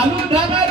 चालू धरा